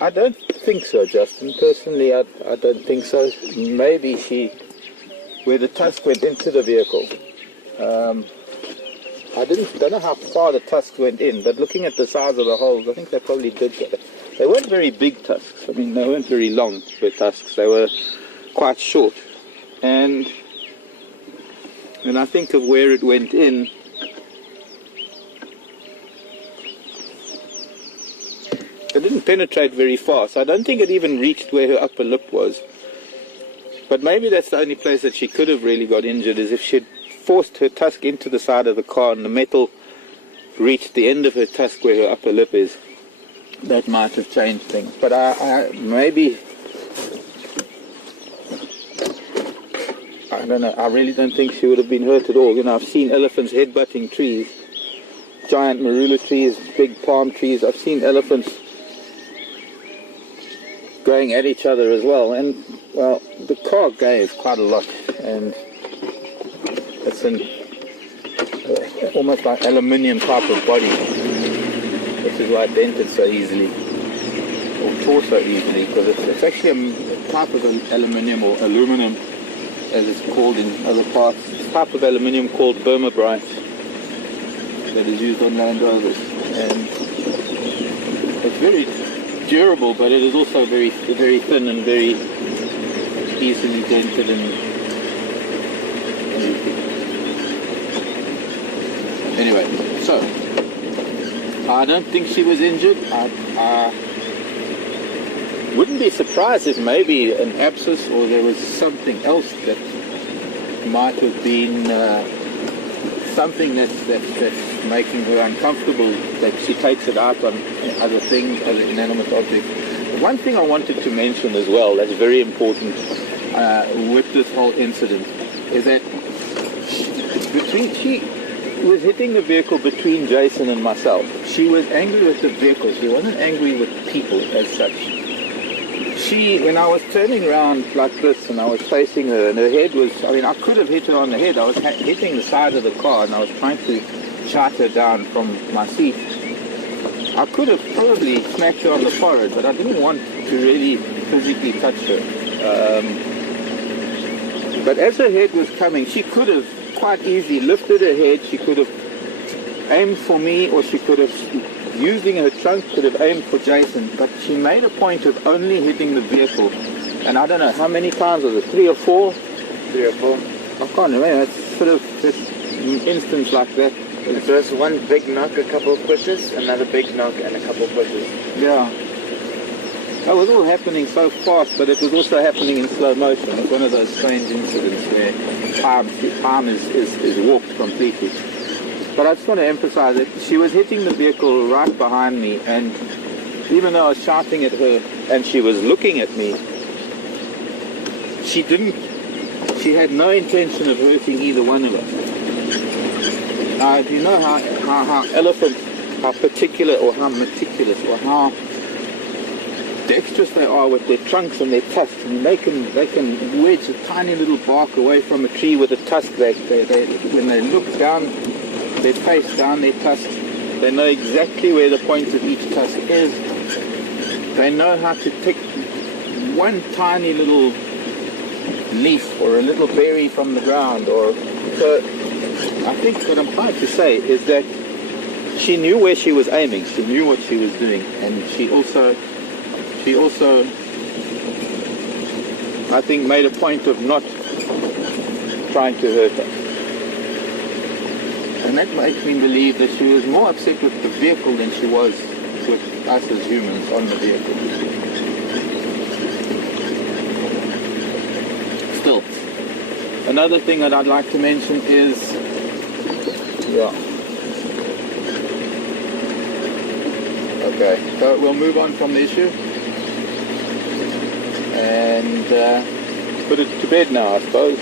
I don't think so, Justin. Personally, I don't think so. Maybe where the tusk went into the vehicle. I don't know how far the tusks went in, but looking at the size of the holes, I think they probably did get it. They weren't very big tusks. I mean, they weren't very long, the tusks. They were quite short. And when I think of where it went in, it didn't penetrate very far, so I don't think it even reached where her upper lip was. But maybe that's the only place that she could have really got injured, is if she'd forced her tusk into the side of the car and the metal reached the end of her tusk where her upper lip is. That might have changed things. But I don't know, I really don't think she would have been hurt at all. You know, I've seen elephants headbutting trees, giant marula trees, big palm trees. I've seen elephants going at each other as well. And, well, the car gave quite a lot. And it's an almost like aluminium type of body, which is why it dented so easily, or tore so easily, because it's actually a type of aluminium, or aluminum as it's called in other parts. It's a type of aluminium called Burma-Bright that is used on Land Rovers, and it's very durable, but it is also very thin and very easily dented and anyway, so I don't think she was injured. I wouldn't be surprised if maybe an abscess or there was something else that might have been something that's making her uncomfortable, that she takes it out on other things, other inanimate objects. One thing I wanted to mention as well that's very important with this whole incident is that she was hitting the vehicle between Jason and myself. She was angry with the vehicle. She wasn't angry with people as such. When I was turning around like this and I was facing her, and her head was, I mean, I could have hit her on the head. I was hitting the side of the car and I was trying to shut her down from my seat. I could have probably smacked her on the forehead, but I didn't want to really physically touch her. But as her head was coming, she could have quite easily lifted her head. She could have aimed for me, or she could have, using her trunk, could have aimed for Jason. But she made a point of only hitting the vehicle. And I don't know, how many times was it? 3 or 4? 3 or 4. I can't remember. It's sort of just an instance like that. So it's one big knock, a couple of pushes, another big knock and a couple of pushes. Yeah. That was all happening so fast, but it was also happening in slow motion. It's one of those strange incidents where time is warped completely. But I just want to emphasize that she was hitting the vehicle right behind me, and even though I was shouting at her and she was looking at me, she had no intention of hurting either one of us. Now, do you know how elephants, how particular or how meticulous or how dexterous they are with their trunks and their tusks? I mean, they can wedge a tiny little bark away from a tree with a tusk. When they look down, their face down their tusk, they know exactly where the point of each tusk is. They know how to pick one tiny little leaf or a little berry from the ground. So I think what I'm trying to say is that she knew where she was aiming. She knew what she was doing, and she also I think made a point of not trying to hurt us. And that makes me believe that she was more upset with the vehicle than she was with us as humans on the vehicle. Still, another thing that I'd like to mention is, okay, so we'll move on from the issue and put it to bed now, I suppose.